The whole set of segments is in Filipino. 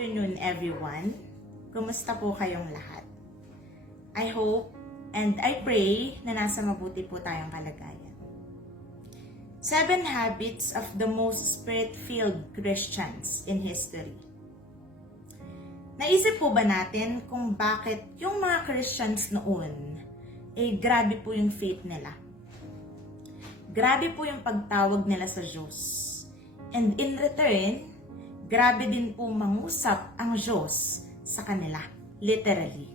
afternoon, everyone. Kumusta po kayong lahat? I hope and I pray na nasa mabuti po tayong kalagayan. 7 habits of the most spirit-filled Christians in history. Naisip po ba natin kung bakit yung mga Christians noon, grabe po yung faith nila? Grabe po yung pagtawag nila sa Diyos. And in return, grabe din po mangusap ang Diyos sa kanila, literally.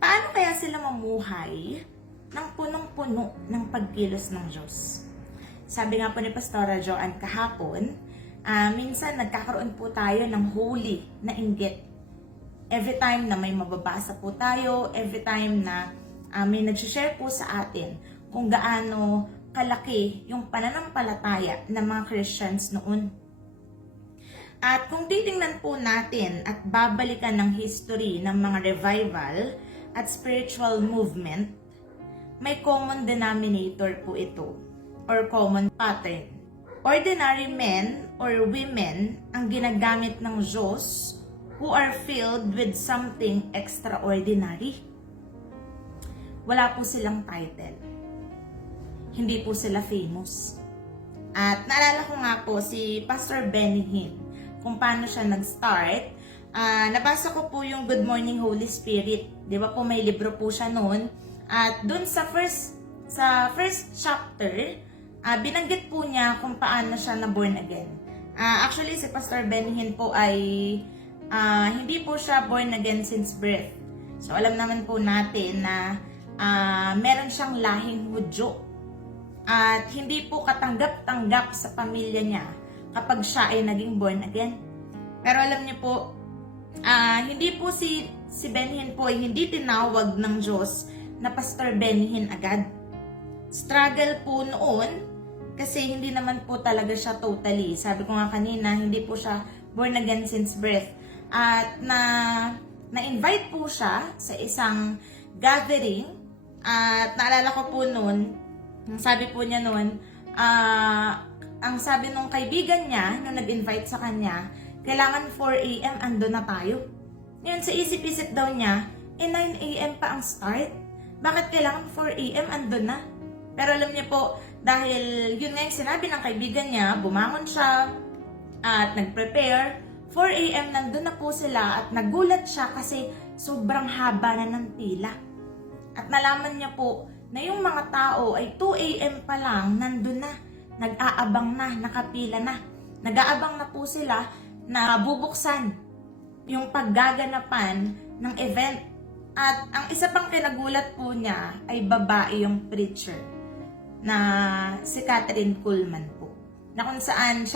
Paano kaya sila mamuhay ng punong-puno ng pagkilos ng Diyos? Sabi nga po ni Pastora Joanne kahapon, minsan nagkakaroon po tayo ng holy na inggit. Every time na may mababasa po tayo, every time na may nag-share po sa atin kung gaano kalaki yung pananampalataya ng mga Christians noon. At kung titingnan po natin at babalikan ng history ng mga revival at spiritual movement, may common denominator po ito or common pattern. Ordinary men or women ang ginagamit ng Diyos who are filled with something extraordinary. Wala po silang title. Hindi po sila famous. At naalala ko nga po si Pastor Benny Hinn, kung paano siya nag-start. Nabasa ko po yung Good Morning Holy Spirit. Di ba po may libro po siya noon. At dun sa first chapter, binanggit po niya kung paano siya na born again. Actually, si Pastor Benny Hinn po ay hindi po siya born again since birth. So alam naman po natin na meron siyang lahing Hudyo. At hindi po katanggap-tanggap sa pamilya niya kapag siya ay naging born again. Pero alam niyo po, hindi po si Benny Hinn po ay hindi tinawag ng Diyos na Pastor Benny Hinn agad. Struggle po noon kasi hindi naman po talaga siya totally. Sabi ko nga kanina, hindi po siya born again since birth. At na-invite po siya sa isang gathering. At naalala ko po noon, sabi po niya noon, ang sabi nung kaibigan niya, nung nag-invite sa kanya, kailangan 4 a.m. ando na tayo. Ngayon sa isip-isip daw niya, 9 a.m. pa ang start. Bakit kailangan 4 a.m. ando na? Pero alam niya po, dahil yun nga yung sinabi ng kaibigan niya, bumangon siya at nag-prepare. 4 a.m. nandun na po sila at nagulat siya kasi sobrang haba na ng pila. At nalaman niya po na yung mga tao ay 2 a.m. pa lang nandun na, nag-aabang na, nakapila na. Nag-aabang na po sila na bubuksan yung paggaganapan ng event. At ang isa pang kinagulat po niya ay babae yung preacher na si Catherine Kuhlman po. Na kung saan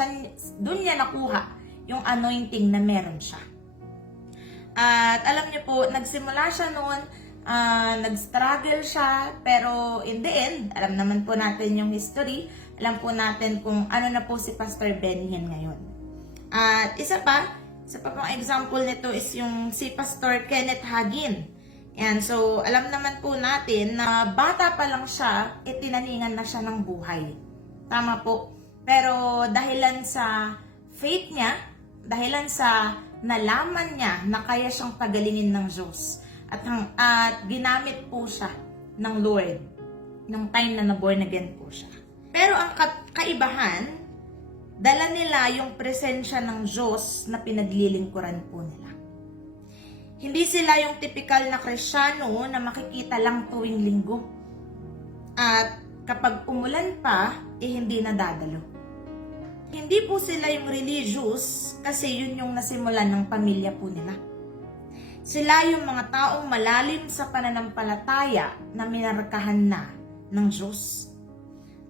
doon niya nakuha yung anointing na meron siya. At alam niyo po, nagsimula siya noon, nag-struggle siya, pero in the end, alam naman po natin yung history, alam po natin kung ano na po si Pastor Benny Hinn ngayon. At isa pa pang example nito is yung si Pastor Kenneth Hagin. And so, alam naman po natin na bata pa lang siya, tinaningan na siya ng buhay. Tama po. Pero dahilan sa faith niya, dahilan sa nalaman niya na kaya siyang pagalingin ng Diyos, at ginamit po siya ng Lord nung time na na-born again po siya. Pero ang kaibahan, dala nila yung presensya ng Diyos na pinaglilingkuran po nila. Hindi sila yung typical na Kristiyano na makikita lang tuwing linggo. At kapag umulan pa, hindi nadadalo. Hindi po sila yung religious kasi yun yung nasimulan ng pamilya po nila. Sila yung mga taong malalim sa pananampalataya na minarkahan na ng Diyos.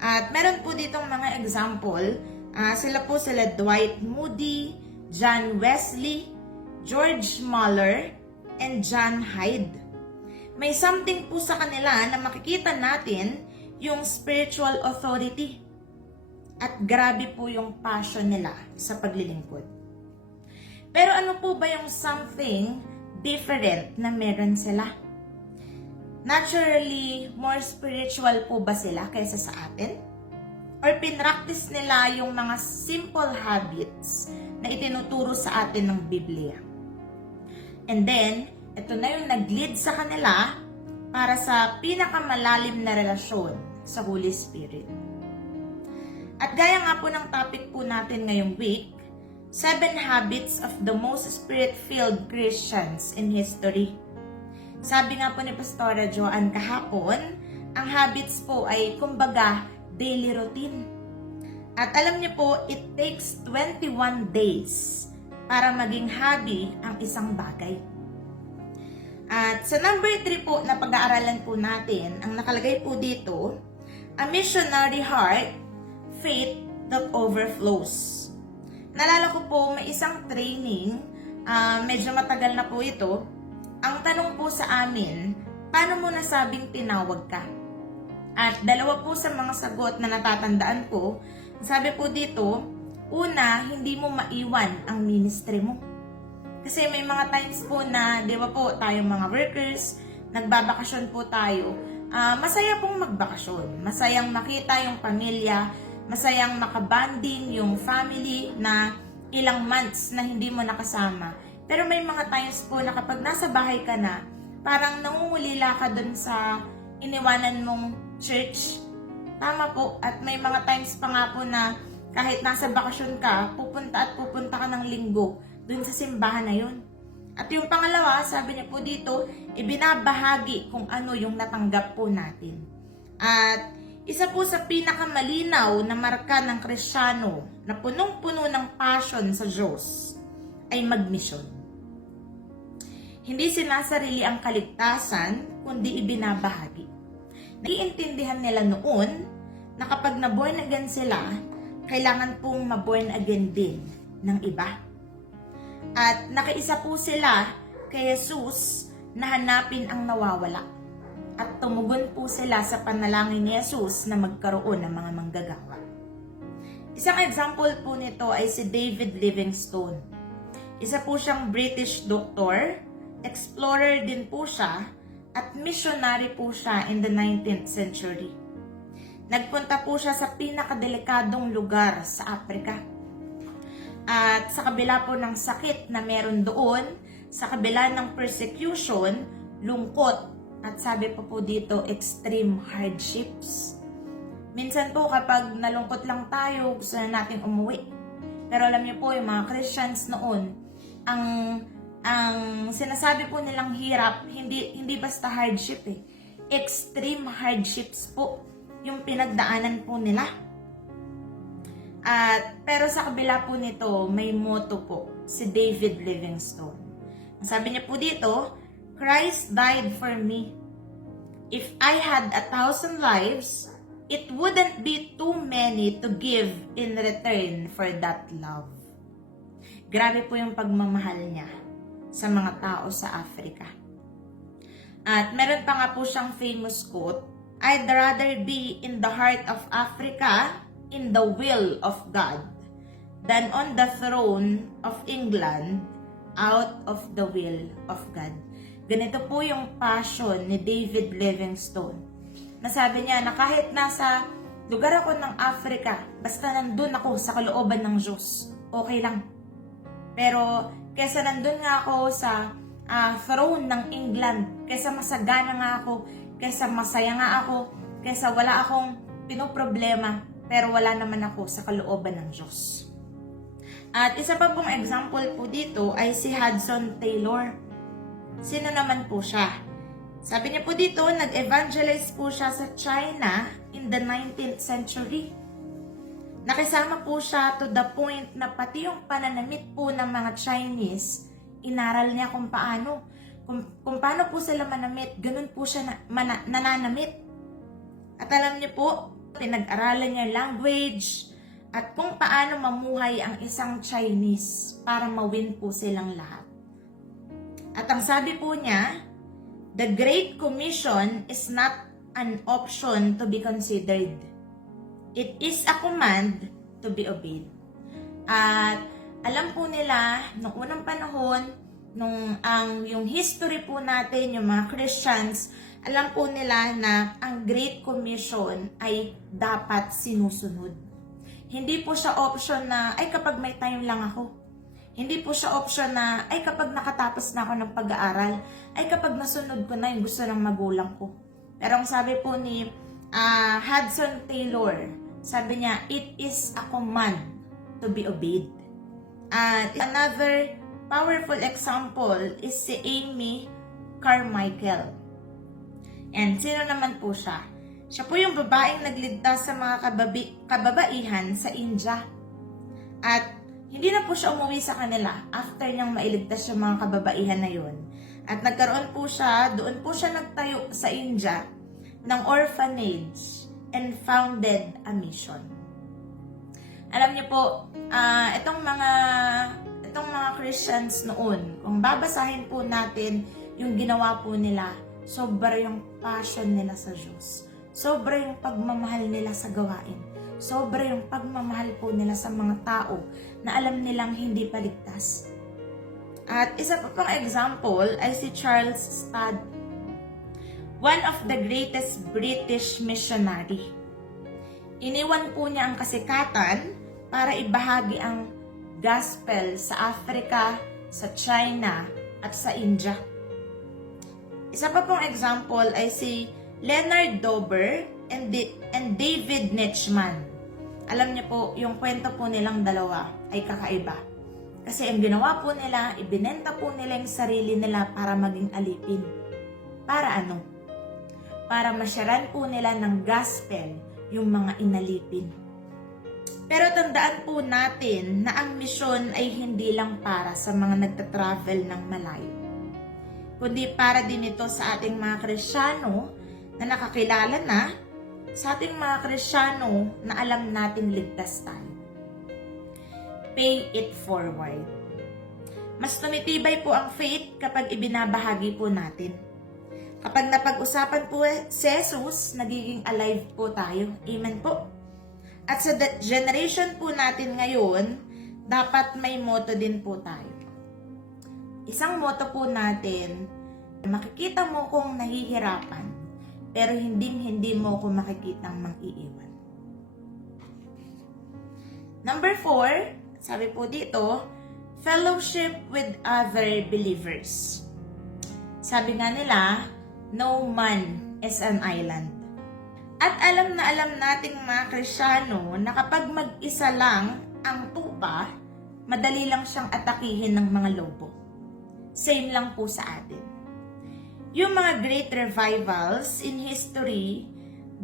At meron po ditong mga example, sila Dwight Moody, John Wesley, George Muller, and John Hyde. May something po sa kanila na makikita natin yung spiritual authority. At grabe po yung passion nila sa paglilingkod. Pero ano po ba yung something different na meron sila? Naturally, more spiritual po ba sila kaysa sa atin? or pinractice nila yung mga simple habits na itinuturo sa atin ng Biblia. And then, ito na yung nag-lead sa kanila para sa pinakamalalim na relasyon sa Holy Spirit. At gaya nga po ng topic po natin ngayong week, 7 Habits of the Most Spirit-Filled Christians in History. Sabi nga po ni Pastora Joanne kahapon, ang habits po ay kumbaga daily routine. At alam niyo po, it takes 21 days para maging hobby ang isang bagay. At sa number 3 po na pag-aaralan po natin, ang nakalagay po dito, a missionary heart, faith that overflows. Nalala ko po, may isang training, medyo matagal na po ito. Ang tanong po sa amin, paano mo nasabing tinawag ka? At dalawa po sa mga sagot na natatandaan ko, sabi po dito, una, hindi mo maiwan ang ministry mo. Kasi may mga times po na, di ba po, tayong mga workers, nagbabakasyon po tayo. Masaya pong magbakasyon. Masayang makita yung pamilya, masayang makabanding yung family na ilang months na hindi mo nakasama. Pero may mga times po na kapag nasa bahay ka na, parang nangungulila ka dun sa iniwanan mong church. Tama po. At may mga times pa nga po na kahit nasa bakasyon ka, pupunta ka ng linggo dun sa simbahan na yun. At yung pangalawa, sabi niya po dito, ibinabahagi kung ano yung natanggap po natin. At isa po sa pinakamalinaw na marka ng Kristiyano na punong-puno ng passion sa Diyos ay magmisyon. Hindi sinasarili ang kaligtasan, kundi ibinabahagi. Naiintindihan nila noon na kapag na-born again sila, kailangan pong ma-born again din ng iba. At nakiisa po sila kay Jesus na hanapin ang nawawala. At tumugon po sila sa panalangin ni Jesus na magkaroon ng mga manggagawa. Isang example po nito ay si David Livingstone. Isa po siyang British doctor, explorer din po siya, at missionary po siya in the 19th century. Nagpunta po siya sa pinakadelikadong lugar sa Africa. At sa kabila po ng sakit na meron doon, sa kabila ng persecution, lungkot, at sabi po dito, extreme hardships. Minsan po kapag nalungkot lang tayo, gusto na natin umuwi. Pero alam niyo po, yung mga Christians noon, ang sinasabi po nilang hirap, hindi basta hardship eh. Extreme hardships po yung pinagdaanan po nila. Pero sa kabila po nito, may motto po, si David Livingstone. Ang sabi niya po dito, Christ died for me. If I had 1,000 lives, it wouldn't be too many to give in return for that love. Grabe po yung pagmamahal niya sa mga tao sa Africa. At meron pa nga po siyang famous quote, I'd rather be in the heart of Africa, in the will of God, than on the throne of England, out of the will of God. Ganito po yung passion ni David Livingstone. Nasabi niya na kahit nasa lugar ako ng Africa, basta nandun ako sa kalooban ng Diyos, okay lang. Pero kesa nandun nga ako sa throne ng England, kesa masagana nga ako, kesa masaya nga ako, kesa wala akong pinoproblema, pero wala naman ako sa kalooban ng Diyos. At isa pa pong example po dito ay si Hudson Taylor. Sino naman po siya? Sabi niya po dito, nag-evangelize po siya sa China in the 19th century. Nakisama po siya to the point na pati yung pananamit po ng mga Chinese, inaral niya kung paano. Kung paano po sila manamit, ganun po siya nananamit. At alam niyo po, pinag-aralan niya language at kung paano mamuhay ang isang Chinese para mawin po silang lahat. At ang sabi po niya, the Great Commission is not an option to be considered. It is a command to be obeyed. At alam po nila, noong unang panahon, yung history po natin, yung mga Christians, Alam po nila na ang Great Commission ay dapat sinusunod. Hindi po siya option na, ay kapag may time lang ako. Hindi po siya option na, ay kapag nakatapos na ako ng pag-aaral, ay kapag nasunod ko na yung gusto ng magulang ko. Pero ang sabi po ni Hudson Taylor, sabi niya, it is a command to be obeyed. At another powerful example is si Amy Carmichael. And sino naman po siya? Siya po yung babaeng nagligtas sa mga kababaihan sa India. At hindi na po siya umuwi sa kanila after niyang mailigtas yung mga kababaihan na yun. At nagkaroon po siya, doon po siya nagtayo sa India ng orphanage and founded a mission. Alam niyo po, itong mga Christians noon, kung babasahin po natin yung ginawa po nila, sobra yung passion nila sa Diyos. Sobra yung pagmamahal nila sa gawain. Sobra yung pagmamahal po nila sa mga tao na alam nilang hindi paligtas. At isa pa pang example ay si Charles Spad, one of the greatest British missionary. Iniwan po niya ang kasikatan para ibahagi ang gospel sa Africa, sa China, at sa India. Isa pa pong example ay si Leonard Dober and David Nitschmann. Alam niyo po, yung kwento po nilang dalawa ay kakaiba. Kasi ang ginawa po nila, ibinenta po nila yung sarili nila para maging alipin. Para ano? Para masyaran po nila ng gospel yung mga inalipin. Pero tandaan po natin na ang misyon ay hindi lang para sa mga nagtatravel ng malayo, kundi para din ito sa ating mga Kristiyano na nakakilala na, sa ating mga Kristiyano na alam natin ligtas tayo. Pay it forward. Mas tumitibay po ang faith kapag ibinabahagi po natin. Kapag napag-usapan po si Jesus, nagiging alive po tayo. Amen po. At sa generation po natin ngayon, dapat may motto din po tayo. Isang motto po natin, makikita mo kong nahihirapan, pero hindi mo ko makikitang mang-iiwan. Number 4, sabi po dito, fellowship with other believers. Sabi nga nila, no man is an island. At alam na alam nating mga Kristiyano na kapag mag-isa lang ang tupa, madali lang siyang atakihin ng mga lobo. Same lang po sa atin. Yung mga great revivals in history,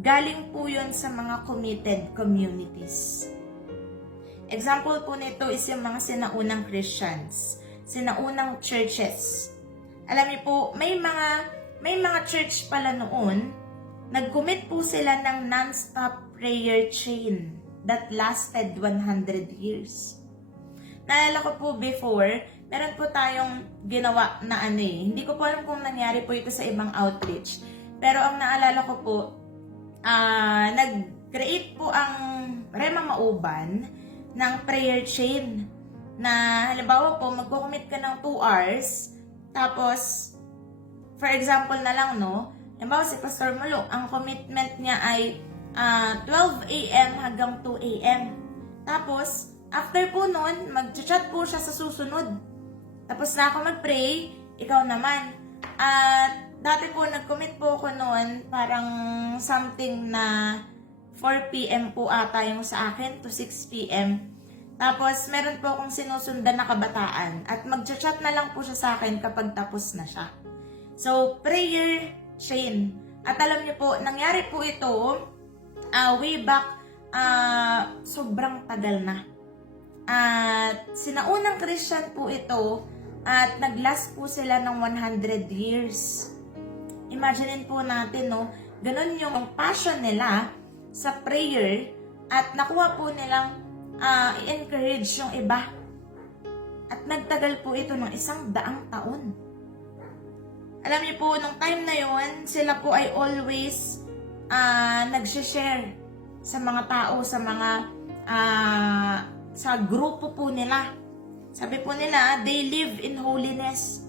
galing po yun sa mga committed communities. Example po nito is yung mga sinaunang Christians, sinaunang churches. Alam niyo po, may mga church pala noon, nag-commit po sila ng non-stop prayer chain that lasted 100 years. Naalala ko po before, meron po tayong ginawa na hindi ko po alam kung nangyari po ito sa ibang outreach. Pero ang naalala ko po, nag-create po ang Rema Mauban ng prayer chain. Na halimbawa po, magko-commit ka ng 2 hours, tapos, for example na lang, no? Halimbawa si Pastor Mulo, ang commitment niya ay 12 a.m. hanggang 2 a.m. Tapos, after po nun, mag-chat po siya sa susunod. Tapos na ako mag-pray, ikaw naman. At dati po, nag-commit po ako noon, parang something na 4 p.m. po ata yung sa akin to 6 p.m. Tapos, meron po akong sinusundan na kabataan. At mag-chat na lang po siya sa akin kapag tapos na siya. So, prayer chain. At alam niyo po, nangyari po ito way back sobrang tagal na. At sinaunang Christian po ito at naglast po sila ng 100 years. Imagine po natin, no? Ganun yung passion nila sa prayer at nakuha po nilang i-encourage yung iba. At nagtagal po ito ng 100 taon. Alam niyo po, nung time na yon, sila po ay always nag-share sa mga tao, sa mga sa grupo po nila. Sabi po nila, they live in holiness.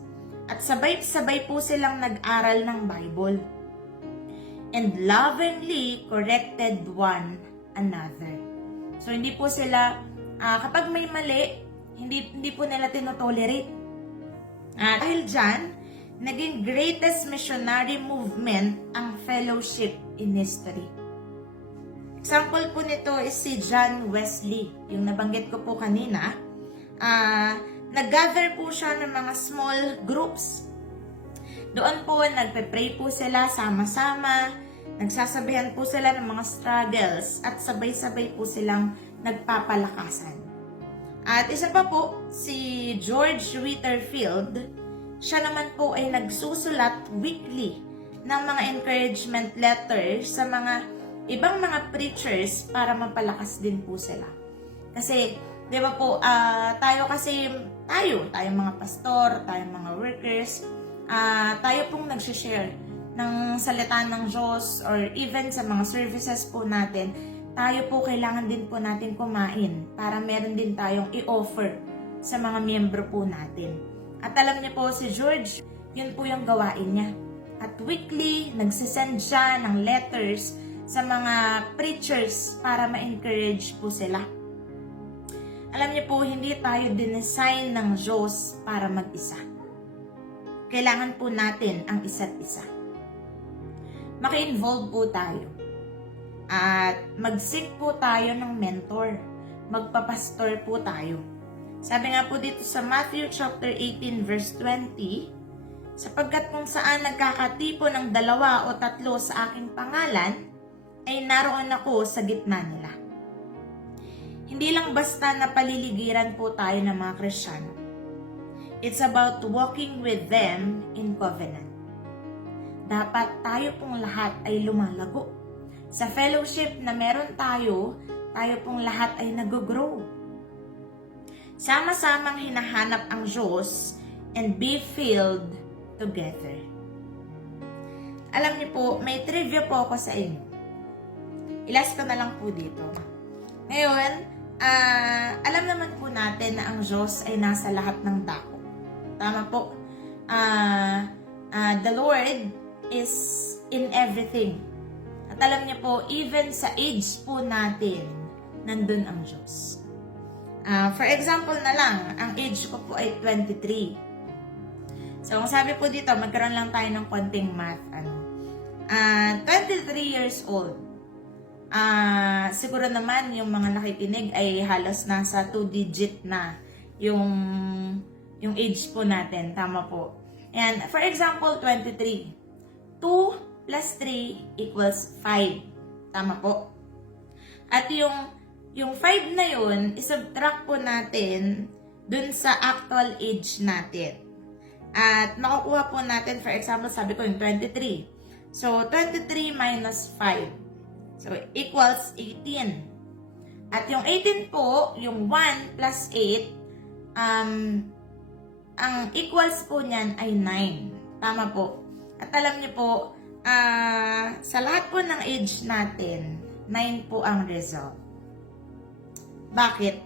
At sabay-sabay po silang nag-aral ng Bible. and lovingly corrected one another. So, hindi po sila, kapag may mali, hindi po nila tinotolerate. Dahil dyan, naging greatest missionary movement ang fellowship in history. Example po nito is si John Wesley, yung nabanggit ko po kanina. Nag-gather po siya ng mga small groups. Doon po, nagpe-pray po sila sama-sama, nagsasabihan po sila ng mga struggles, at sabay-sabay po silang nagpapalakasan. At isa pa po, si George Whitefield, siya naman po ay nagsusulat weekly ng mga encouragement letters sa mga ibang mga preachers para mapalakas din po sila. Kasi, di ba po, tayong mga pastor, tayong mga workers, tayo pong nagsishare ng salita ng Diyos, or even sa mga services po natin, tayo po kailangan din po natin kumain para meron din tayong i-offer sa mga miyembro po natin. At alam niyo po, si George, yun po yung gawain niya. At weekly, nagsisend siya ng letters sa mga preachers para ma-encourage po sila. Alam niyo po, hindi tayo dinesign ng Diyos para mag-isa. Kailangan po natin ang isa't isa. Maki-involve po tayo. At mag-seek po tayo ng mentor. Magpapastor po tayo. Sabi nga po dito sa Matthew chapter 18 verse 20, sapagkat kung saan nagkakatipo ng 2 o 3 sa aking pangalan, ay naroon ako sa gitna nila. Hindi lang basta na paliligiran po tayo ng mga Kristiyano. It's about walking with them in covenant. Dapat tayo pong lahat ay lumalago. Sa fellowship na meron tayo pong lahat ay nag-grow. Sama-samang hinahanap ang Diyos and be filled together. Alam niyo po, may trivia po ako sa inyo. Ilas ko na lang po dito. Ngayon, alam naman po natin na ang Diyos ay nasa lahat ng dako. Tama po. The Lord is in everything. At alam niyo po, even sa age po natin, nandun ang Diyos. For example na lang, ang age ko po ay 23. So, ang sabi po dito, magkaroon lang tayo ng konting math. 23 years old. Siguro naman yung mga nakikinig ay halos nasa 2-digit na yung age po natin. Tama po. And for example, 23. 2 plus 3 equals 5. Tama po. At yung 5 na yun, isubtract po natin dun sa actual age natin. At makukuha po natin, for example, sabi ko yung 23. So, 23 minus 5. So, equals 18. At yung 18 po, yung 1 plus 8, ang equals po niyan ay 9. Tama po. At alam niyo po, sa lahat po ng age natin, 9 po ang result. Bakit?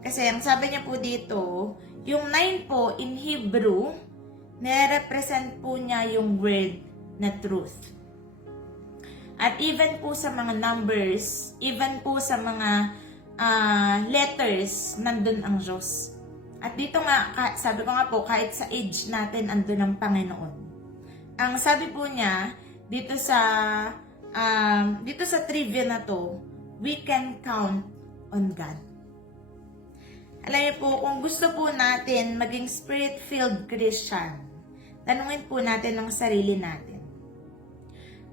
Kasi ang sabi niya po dito, yung 9 po in Hebrew, nire-represent po niya yung word na truth. At even po sa mga numbers, even po sa mga letters, nandun ang Diyos. At dito nga, sabi ko nga po, kahit sa age natin, andun ang Panginoon. Ang sabi po niya, dito sa trivia na to, we can count on God. Alam niyo po, kung gusto po natin maging spirit-filled Christian, tanungin po natin ang sarili natin.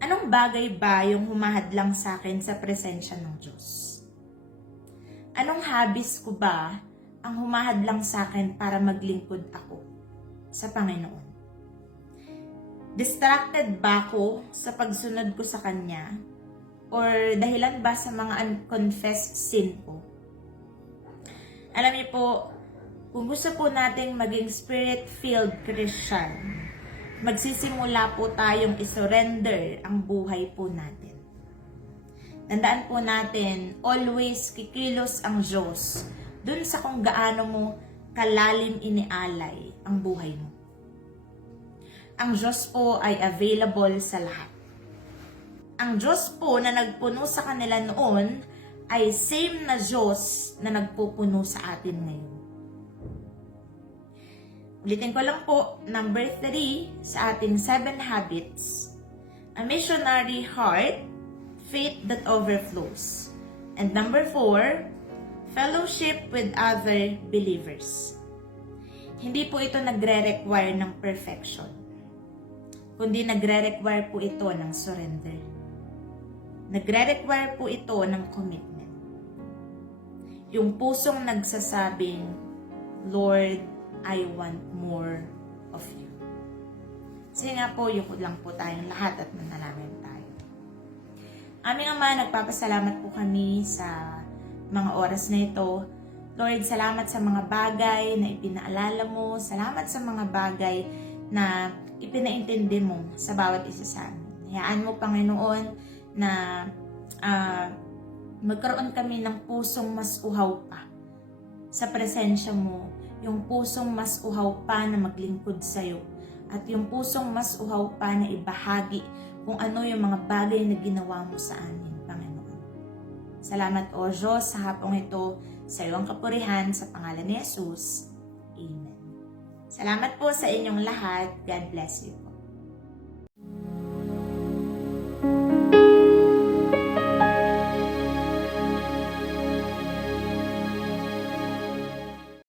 Anong bagay ba yung humahadlang sa akin sa presensya ng Diyos? Anong habits ko ba ang humahadlang sa akin para maglingkod ako sa Panginoon? Distracted ba ako sa pagsunod ko sa Kanya? Or dahilan ba sa mga unconfessed sin ko? Alam niyo po, kung gusto po nating maging spirit-filled Christian, magsisimula po tayong isurrender ang buhay po natin. Tandaan po natin, always kikilos ang Diyos dun sa kung gaano mo kalalim inialay ang buhay mo. Ang Diyos po ay available sa lahat. ang Diyos po na nagpuno sa kanila noon ay same na Diyos na nagpupuno sa atin ngayon. Ulitin ko lang po, number 3 sa ating 7 habits, a missionary heart, faith that overflows. And number 4, fellowship with other believers. Hindi po ito nagre-require ng perfection, kundi nagre-require po ito ng surrender. Nagre-require po ito ng commitment. Yung pusong nagsasabing, Lord, I want more of you. Kasi nga po, yukod lang po tayong lahat at manalangin tayo. Aming Ama, nagpapasalamat po kami sa mga oras na ito. Lord, salamat sa mga bagay na ipinaalala mo. Salamat sa mga bagay na ipinaintindi mo sa bawat isa sa amin. Hayaan mo, Panginoon, na magkaroon kami ng pusong mas uhaw pa sa presensya mo. Yung pusong mas uhaw pa na maglingkod sa'yo. At yung pusong mas uhaw pa na ibahagi kung ano yung mga bagay na ginawa mo sa amin, Panginoon. Salamat, O Diyos, sa hapong ito, sa iyong kapurihan, sa pangalan ni Jesus. Amen. Salamat po sa inyong lahat. God bless you.